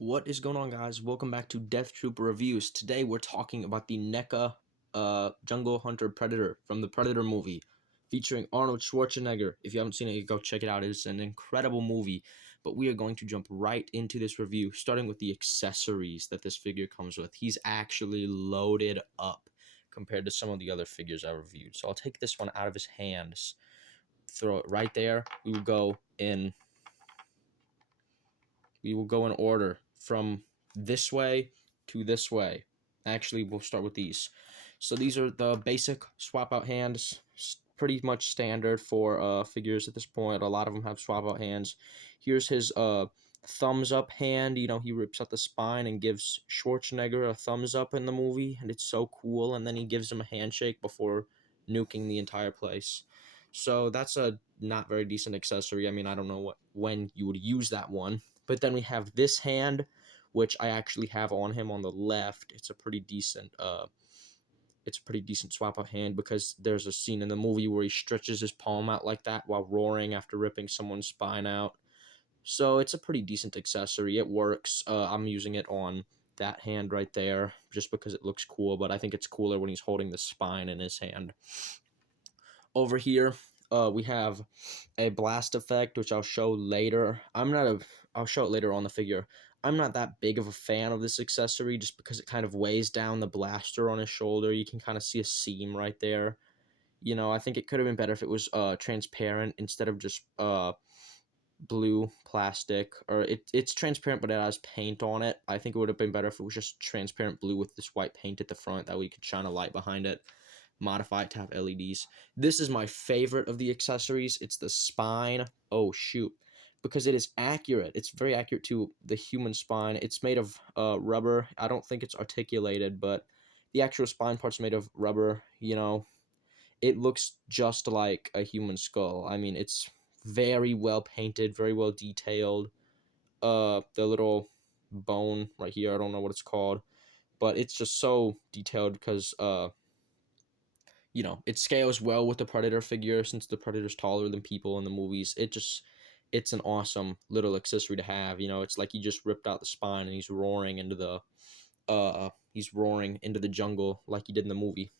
What is going on, guys? Welcome back to Death Trooper Reviews. Today we're talking about the Neca Jungle Hunter Predator from the Predator movie featuring Arnold Schwarzenegger. If you haven't seen it, go check it out. It's an incredible movie. But we are going to jump right into this review, starting with the accessories that this figure comes with. He's actually loaded up compared to some of the other figures I reviewed. So I'll take this one out of his hands, throw it right there. We will go in order from this way to this way. Actually, we'll start with these. So these are the basic swap out hands, pretty much standard for figures at this point. A lot of them have swap out hands. Here's his thumbs up hand. You know, he rips out the spine and gives Schwarzenegger a thumbs up in the movie, and it's so cool. And then he gives him a handshake before nuking the entire place. So that's a not very decent accessory. I mean, I don't know when you would use that one. But then we have this hand, which I actually have on him on the left. It's a pretty decent swap out hand because there's a scene in the movie where he stretches his palm out like that while roaring after ripping someone's spine out. So it's a pretty decent accessory. It works. I'm using it on that hand right there just because it looks cool, but I think it's cooler when he's holding the spine in his hand. Over here, we have a blast effect, which I'll show later. I'll show it later on the figure. I'm not that big of a fan of this accessory just because it kind of weighs down the blaster on his shoulder. You can kind of see a seam right there. You know, I think it could have been better if it was transparent instead of just blue plastic. Or it's transparent, but it has paint on it. I think it would have been better if it was just transparent blue with this white paint at the front. That way you could shine a light behind it. Modify it to have LEDs. This is my favorite of the accessories. It's the spine. Oh, shoot. Because it is accurate. It's very accurate to the human spine. It's made of rubber. I don't think it's articulated, but the actual spine part's made of rubber. You know, it looks just like a human skull. I mean, it's very well painted, very well detailed. The little bone right here, I don't know what it's called, but it's just so detailed because you know, it scales well with the Predator figure since the Predator's taller than people in the movies. It's an awesome little accessory to have. You know, it's like he just ripped out the spine and he's roaring into the jungle like he did in the movie.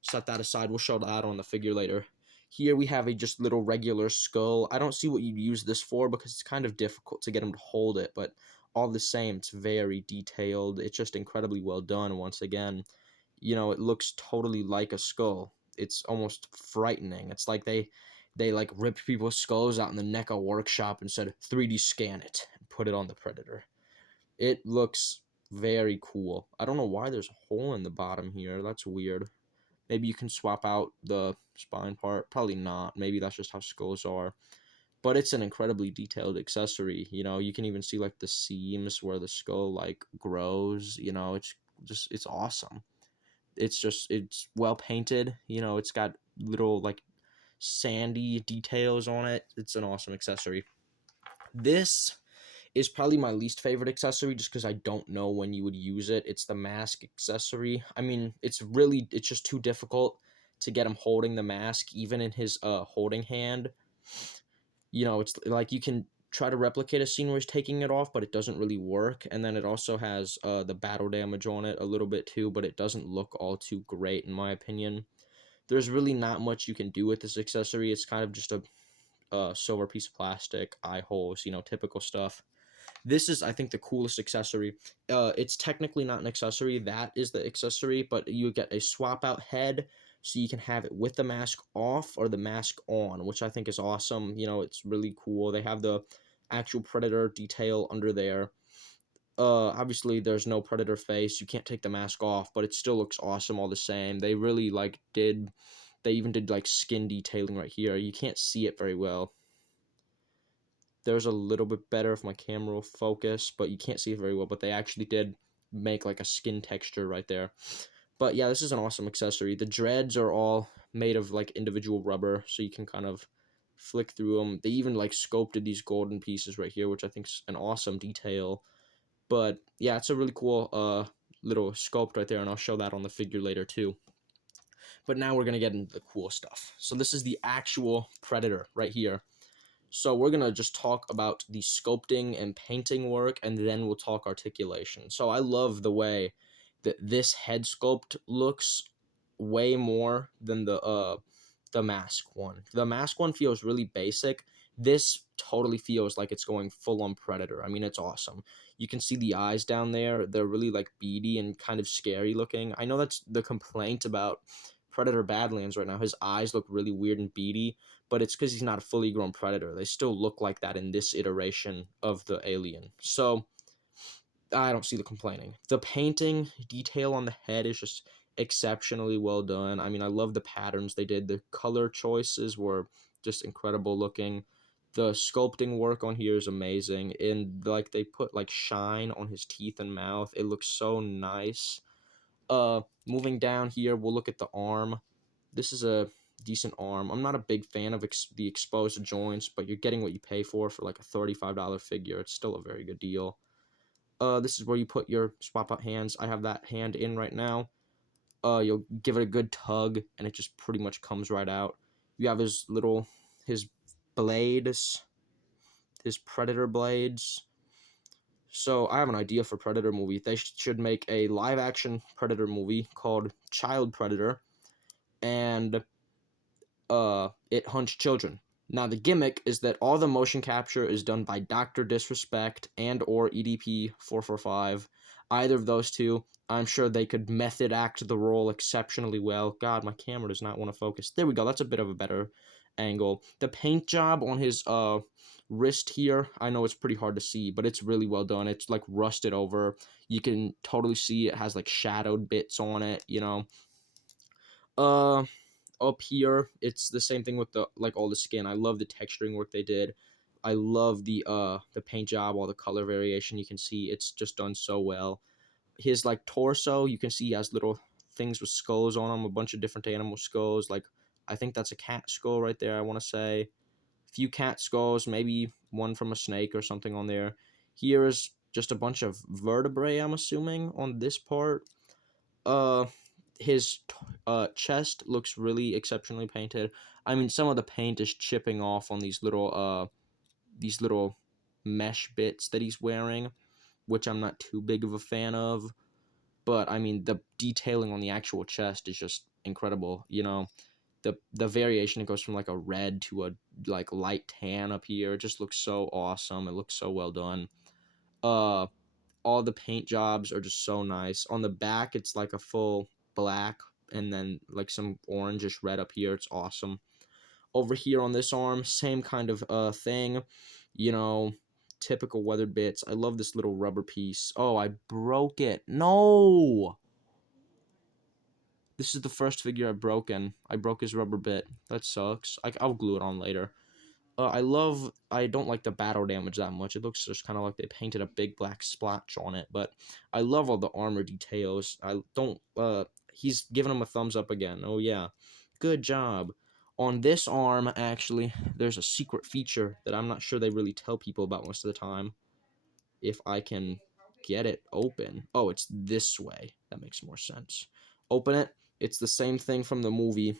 Set that aside. We'll show that on the figure later. Here we have a just little regular skull. I don't see what you'd use this for because it's kind of difficult to get him to hold it, but all the same, it's very detailed. It's just incredibly well done once again. You know, it looks totally like a skull. It's almost frightening. It's like they like ripped people's skulls out in the Neca workshop and said 3D scan it and put it on the Predator. It looks very cool. I don't know why there's a hole in the bottom here. That's weird. Maybe you can swap out the spine part. Probably not. Maybe that's just how skulls are. But it's an incredibly detailed accessory. You know, you can even see like the seams where the skull like grows. You know, it's awesome. It's well painted. You know, it's got little like sandy details on it. It's an awesome accessory. This is probably my least favorite accessory just because I don't know when you would use it. It's the mask accessory. I mean, it's just too difficult to get him holding the mask even in his holding hand. You know, it's like you can try to replicate a scene where he's taking it off, but it doesn't really work. And then it also has the battle damage on it a little bit too, but it doesn't look all too great in my opinion. There's really not much you can do with this accessory. It's kind of just a silver piece of plastic, eye holes, you know, typical stuff. This is, I think, the coolest accessory. It's technically not an accessory. That is the accessory, but you get a swap out head, so you can have it with the mask off or the mask on, which I think is awesome. You know, it's really cool. They have the actual Predator detail under there. Obviously, there's no Predator face. You can't take the mask off, but it still looks awesome all the same. They really, they even did, like, skin detailing right here. You can't see it very well. There's a little bit better if my camera will focus, but you can't see it very well. But they actually did make like a skin texture right there. But yeah, this is an awesome accessory. The dreads are all made of like individual rubber, so you can kind of flick through them. They even like sculpted these golden pieces right here, which I think is an awesome detail. But yeah, it's a really cool little sculpt right there, and I'll show that on the figure later too. But now we're gonna get into the cool stuff. So this is the actual Predator right here. So we're gonna just talk about the sculpting and painting work, and then we'll talk articulation. So I love the way that this head sculpt looks way more than the mask one. The mask one feels really basic. This totally feels like it's going full on Predator. I mean, it's awesome. You can see the eyes down there. They're really like beady and kind of scary looking. I know that's the complaint about Predator Badlands right now. His eyes look really weird and beady, but it's because he's not a fully grown predator. They still look like that in this iteration of the alien. So I don't see the complaining. The painting detail on the head is just exceptionally well done. I mean, I love the patterns they did. The color choices were just incredible looking. The sculpting work on here is amazing. And like they put like shine on his teeth and mouth. It looks so nice. Moving down here, we'll look at the arm. This is a decent arm. I'm not a big fan of the exposed joints, but you're getting what you pay for like a $35 figure. It's still a very good deal. This is where you put your swap out hands. I have that hand in right now. You'll give it a good tug, and it just pretty much comes right out. You have his blades, his predator blades. So I have an idea for Predator movie. They should make a live action Predator movie called Child Predator, and it hunts children. Now the gimmick is that all the motion capture is done by Dr. Disrespect and or EDP 445. Either of those two, I'm sure they could method act the role exceptionally well. God, my camera does not want to focus. There we go. That's a bit of a better angle. The paint job on his wrist here, I know it's pretty hard to see, but it's really well done. It's like rusted over. You can totally see it has like shadowed bits on it, you know. Uh Up here, it's the same thing with the like all the skin. I love the texturing work they did. I love the paint job, all the color variation you can see. It's just done so well. His like torso, you can see he has little things with skulls on them, a bunch of different animal skulls. Like I think that's a cat skull right there, I want to say. A few cat skulls, maybe one from a snake or something on there. Here is just a bunch of vertebrae, I'm assuming, on this part. uh his chest looks really exceptionally painted. I mean, some of the paint is chipping off on these little mesh bits that he's wearing, which I'm not too big of a fan of. But I mean, the detailing on the actual chest is just incredible. You know, the variation, it goes from like a red to a like light tan up here. It just looks so awesome. It looks so well done. Uh all the paint jobs are just so nice. On the back, it's like a full black and then like some orangish red up here. It's awesome. Over here on this arm, same kind of thing. You know, typical weathered bits. I love this little rubber piece. Oh, I broke it. No! This is the first figure I've broken. I broke his rubber bit. That sucks. I'll glue it on later. I don't like the battle damage that much. It looks just kind of like they painted a big black splotch on it, but I love all the armor details. I don't, he's giving him a thumbs up again. Oh yeah, good job. On this arm, actually, there's a secret feature that I'm not sure they really tell people about most of the time. If I can get it open. Oh, it's this way. That makes more sense. Open it. It's the same thing from the movie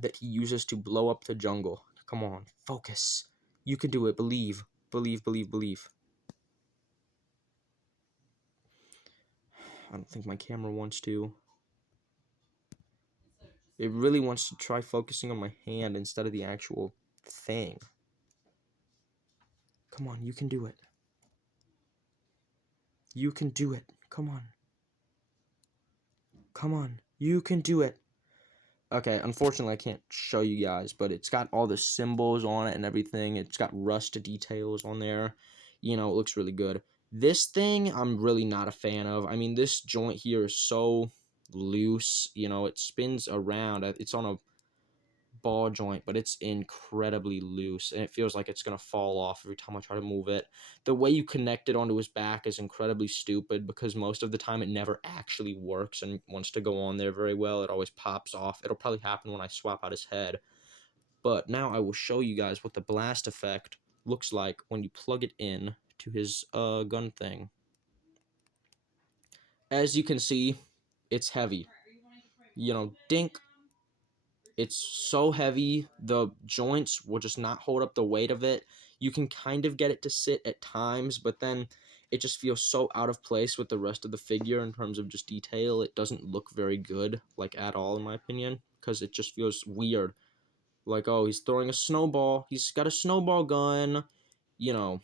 that he uses to blow up the jungle. Come on, focus. You can do it. Believe. Believe, believe, believe. I don't think my camera wants to. It really wants to try focusing on my hand instead of the actual thing. Come on, you can do it. You can do it. Come on. Come on. You can do it. Okay, unfortunately I can't show you guys, but it's got all the symbols on it and everything. It's got rust details on there. You know, it looks really good. This thing, I'm really not a fan of. I mean, this joint here is so loose. You know, it spins around. It's on a ball joint, but it's incredibly loose, and it feels like it's going to fall off every time I try to move it. The way you connect it onto his back is incredibly stupid because most of the time it never actually works and wants to go on there very well. It always pops off. It'll probably happen when I swap out his head. But now I will show you guys what the blast effect looks like when you plug it in to his gun thing. As you can see, it's heavy. You know, dink. It's so heavy, the joints will just not hold up the weight of it. You can kind of get it to sit at times, but then it just feels so out of place with the rest of the figure in terms of just detail. It doesn't look very good, like, at all, in my opinion, because it just feels weird. Like, oh, he's throwing a snowball. He's got a snowball gun. You know,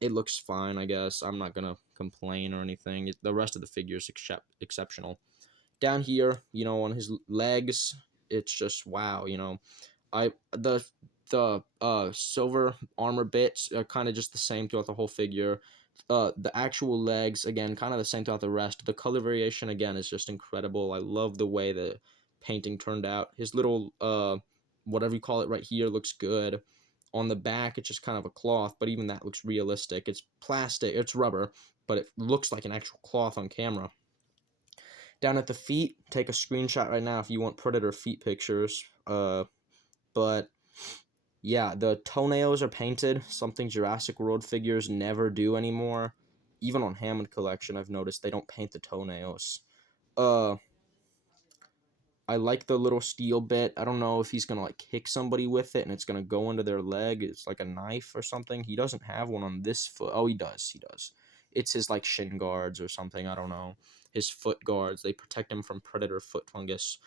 it looks fine, I guess. I'm not gonna complain or anything. The rest of the figure is exceptional. Down here, on his legs, it's just wow. I the silver armor bits are kind of just the same throughout the whole figure. The actual legs, again, kind of the same throughout the rest. The color variation, again, is just incredible. I love the way the painting turned out. His little whatever you call it right here looks good. On the back, it's just kind of a cloth, but even that looks realistic. It's plastic, it's rubber, but it looks like an actual cloth on camera. Down at the feet, take a screenshot right now if you want Predator feet pictures. But yeah, the toenails are painted, something Jurassic World figures never do anymore. Even on Hammond Collection, I've noticed they don't paint the toenails. I like the little steel bit. I don't know if he's gonna like kick somebody with it and it's gonna go into their leg. It's like a knife or something. He doesn't have one on this foot. Oh, he does. He does. It's his like shin guards or something. I don't know. His foot guards. They protect him from predator foot fungus.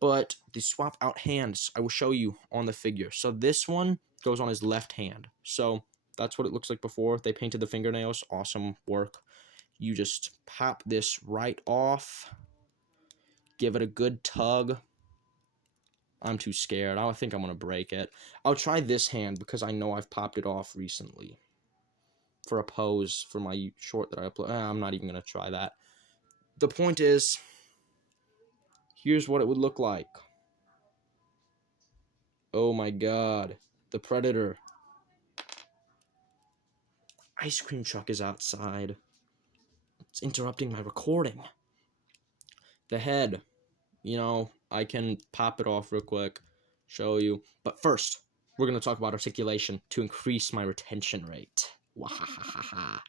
But the swap out hands, I will show you on the figure. So this one goes on his left hand. So that's what it looks like before. They painted the fingernails. Awesome work. You just pop this right off. Give it a good tug. I'm too scared. I think I'm going to break it. I'll try this hand because I know I've popped it off recently. For a pose for my short that I upload. I'm not even going to try that. The point is, here's what it would look like. Oh my god. The Predator. Ice cream truck is outside. It's interrupting my recording. The head. I can pop it off real quick. Show you. But first, we're going to talk about articulation to increase my retention rate. Wahahaha.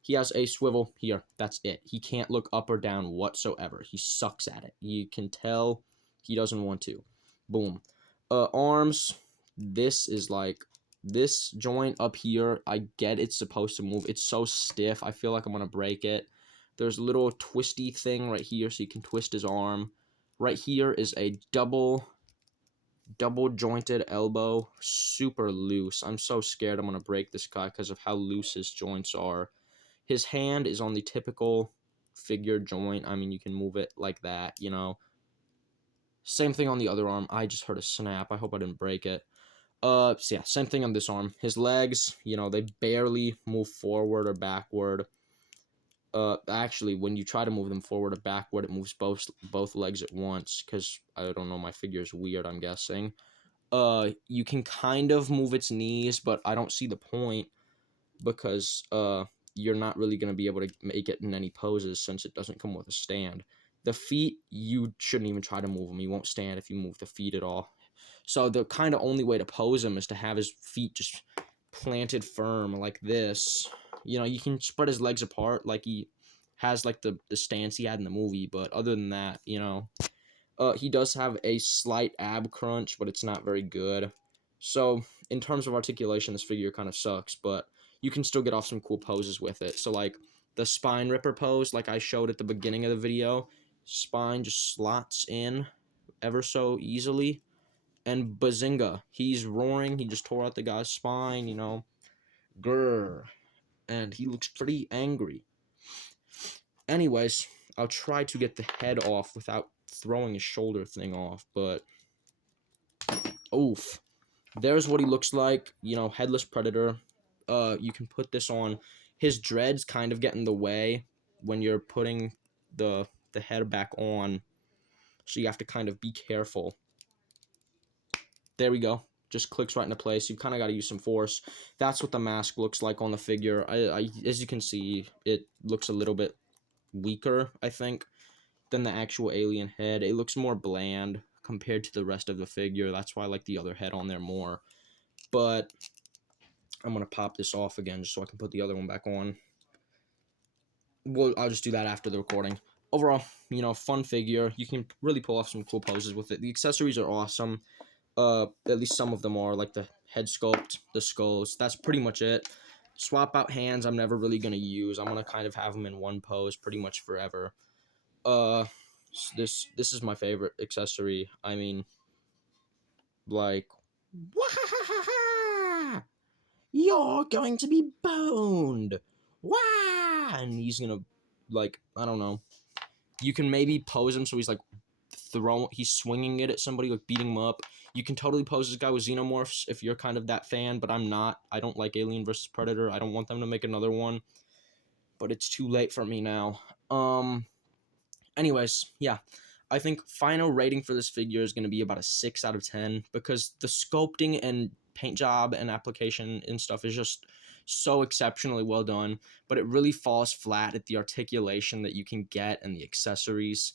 He has a swivel here. That's it. He can't look up or down whatsoever. He sucks at it. You can tell he doesn't want to. Boom. Arms. This is like this joint up here. I get it's supposed to move. It's so stiff. I feel like I'm gonna break it. There's a little twisty thing right here so you can twist his arm. Right here is a double jointed elbow, super loose. I'm so scared I'm gonna break this guy because of how loose his joints are. His hand is on the typical figure joint. I mean, you can move it like that, Same thing on the other arm. I just heard a snap. I hope I didn't break it. So yeah, same thing on this arm. His legs, they barely move forward or backward. Actually, when you try to move them forward or backward, it moves both legs at once, because, I don't know, my figure is weird, I'm guessing. You can kind of move its knees, but I don't see the point, because, you're not really going to be able to make it in any poses, since it doesn't come with a stand. The feet, you shouldn't even try to move them. He won't stand if you move the feet at all. So the kind of only way to pose him is to have his feet just planted firm like this. You can spread his legs apart like he has like the stance he had in the movie, but other than that, he does have a slight ab crunch, but it's not very good. So in terms of articulation, this figure kind of sucks, but you can still get off some cool poses with it. So like the spine ripper pose, like I showed at the beginning of the video, spine just slots in ever so easily. And bazinga, he's roaring. He just tore out the guy's spine, grrr. And he looks pretty angry. Anyways, I'll try to get the head off without throwing his shoulder thing off, but oof. There's what he looks like, headless predator. You can put this on. His dreads kind of get in the way when you're putting the head back on, so you have to kind of be careful. There we go. Just clicks right into place. You kind of got to use some force. That's what the mask looks like on the figure. As you can see, it looks a little bit weaker, I think, than the actual alien head. It looks more bland compared to the rest of the figure. That's why I like the other head on there more. But I'm going to pop this off again just so I can put the other one back on. Well, I'll just do that after the recording. overall, fun figure. You can really pull off some cool poses with it. The accessories are awesome. At least some of them are, like the head sculpt, the skulls. That's pretty much it. Swap out hands, I'm never really gonna use. I'm gonna kind of have them in one pose pretty much forever. Uh, this is my favorite accessory. I mean, like, Wahahaha! You're going to be boned. Wah! And he's gonna, like, I don't know. You can maybe pose him so he's like he's swinging it at somebody, like beating him up. You can totally pose this guy with xenomorphs if you're kind of that fan, but I'm not. I don't like Alien vs Predator. I don't want them to make another one, but it's too late for me now. Anyways, yeah, I think final rating for this figure is going to be about a 6 out of 10 because the sculpting and paint job and application and stuff is just so exceptionally well done, but it really falls flat at the articulation that you can get and the accessories.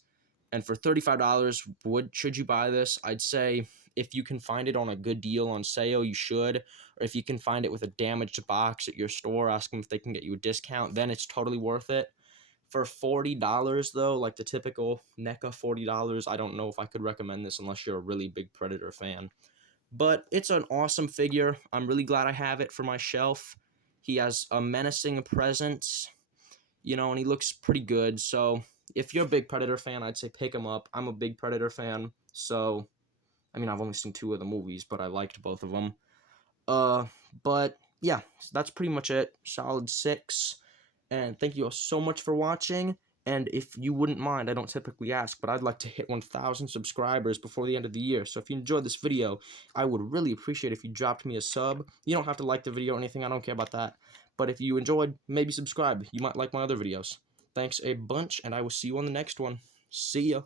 And for $35, should you buy this? I'd say if you can find it on a good deal on sale, you should. Or if you can find it with a damaged box at your store, ask them if they can get you a discount, then it's totally worth it. For $40 though, like the typical Neca $40, I don't know if I could recommend this unless you're a really big Predator fan. But it's an awesome figure. I'm really glad I have it for my shelf. He has a menacing presence, and he looks pretty good. So if you're a big Predator fan, I'd say pick him up. I'm a big Predator fan, so I mean, I've only seen 2 of the movies, but I liked both of them. But yeah, that's pretty much it. Solid 6. And thank you all so much for watching. And if you wouldn't mind, I don't typically ask, but I'd like to hit 1,000 subscribers before the end of the year. So if you enjoyed this video, I would really appreciate if you dropped me a sub. You don't have to like the video or anything. I don't care about that. But if you enjoyed, maybe subscribe. You might like my other videos. Thanks a bunch, and I will see you on the next one. See ya.